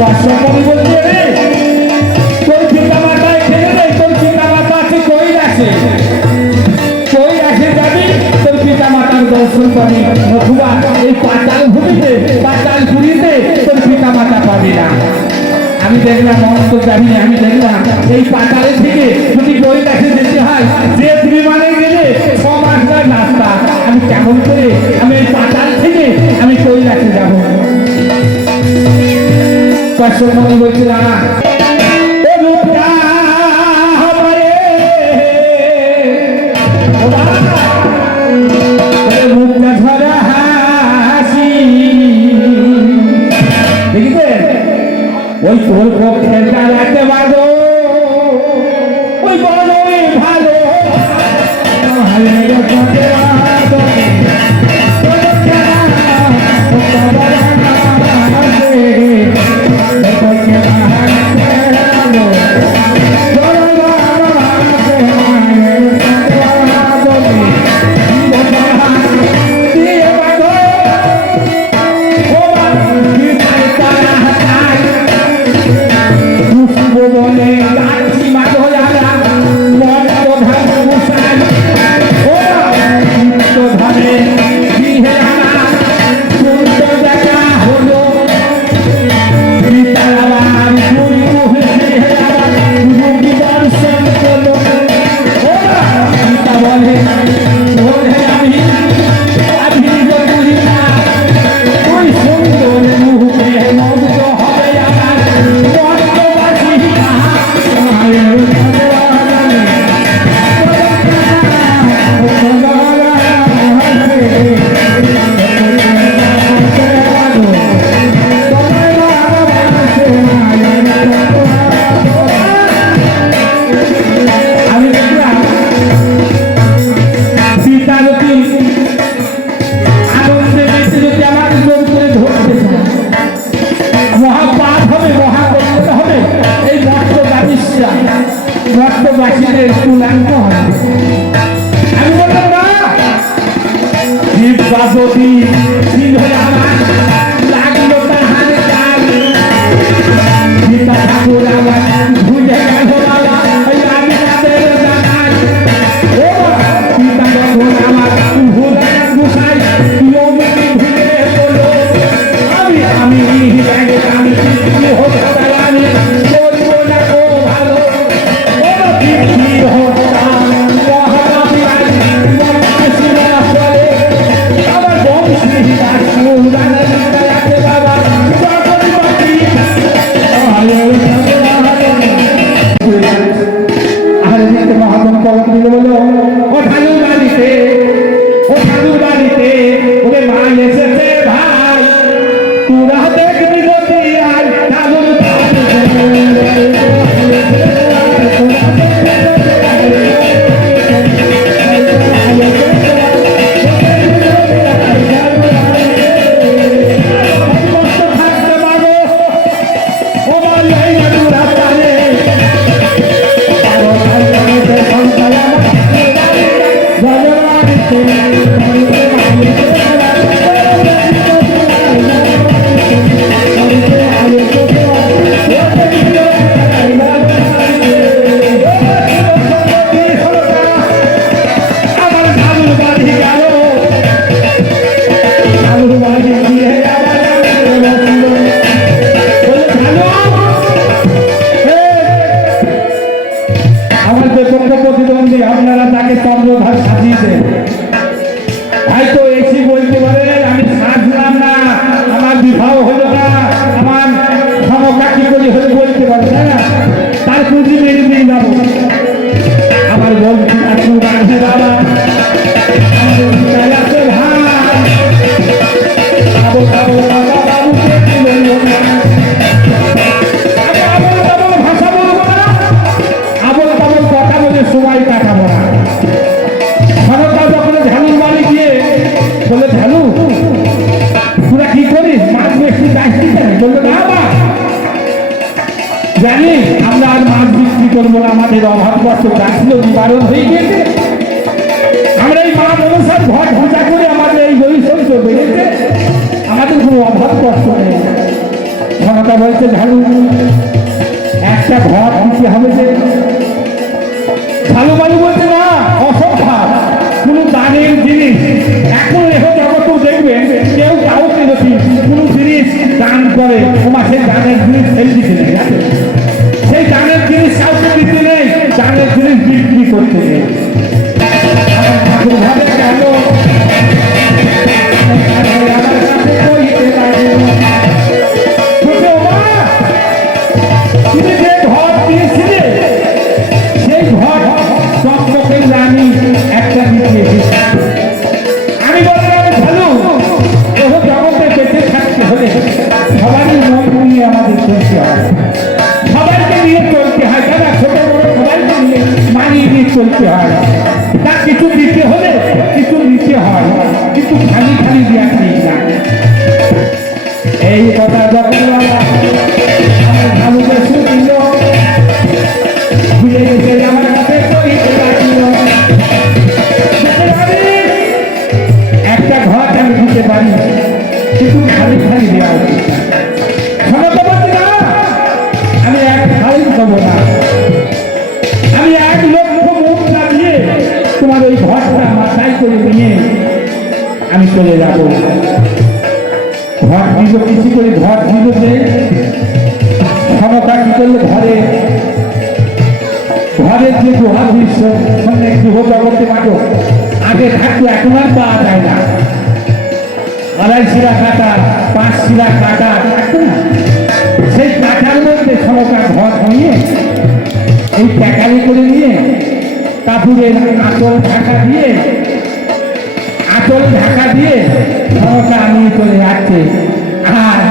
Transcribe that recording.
দর্শন পাবি অথবা এই পাতাল ভূমিতে পাতাল ভূমিতে তোর পিতা মাতা পাবি না আমি দেখলাম অন্ত জানি আমি দেখলাম এই পাতালে থেকে যদি বই কাছে যেতে হয় যে বিমানে গেলে ছ মাসটার রাস্তা আমি কেমন করে আমি এই পাতাল থেকে আমি কৈলাসে যাব? চারশো মনে হয়েছে রানা ওই তোর পক্ষে দাঁড়াতে পারো ওই বড় ভালো। ভালো বাসীদের স্কুল আনতে হবে। আমি বললাম না যদি আমাদের প্রতিদ্বন্দ্বী আপনারা তাকে চন্দ্রধার সাজিয়েছেন। বলে ভ্যালু তোরা কি করিস? মাছ বেশি চাষি বলল, না বা জানি, আমরা আর মাছ বিক্রি করব না, আমাদের অভাবগ্রস্ত চাষিও নিবারণ হয়ে গেছে আমরা এই মাছ অনুসার ঘর ঘটা করে আমাদের এই বৈষম্য বেড়েছে। আমাদের কোনো অভাব কষ্ট নেই। ক্ষমতা বলছে ঝাড়ু। এখন এখন জগতেও এই কথা যখন একটা ঘর আমি দিতে পারি কিন্তু খালি খালি দেওয়া আমি এক খালি দেবো আমি এক লক্ষ মুখ না ওই ঘরটা মাথায় করে নিয়ে আমি চলে যাব। দিল কিছু করে ঘর দিল যে ক্ষমতা কি করলে ঘরে? ঘরের যে গুহা দৃশ্য মানে গৃহ জগতে মাঠো। আগে থাকতো, এখন আর পাওয়া যায় না। আড়াই শিরা কাটা, পাঁচ শিরা কাটা, থাকতো না। সেই কাটার মধ্যে ক্ষমতা ঘর নিয়ে এই প্যাকারি করে নিয়ে কাপড়ের আঁচল ঢাকা দিয়ে, আঁচল ঢাকা দিয়ে ক্ষমতা নিয়ে চলে যাচ্ছে। Ah.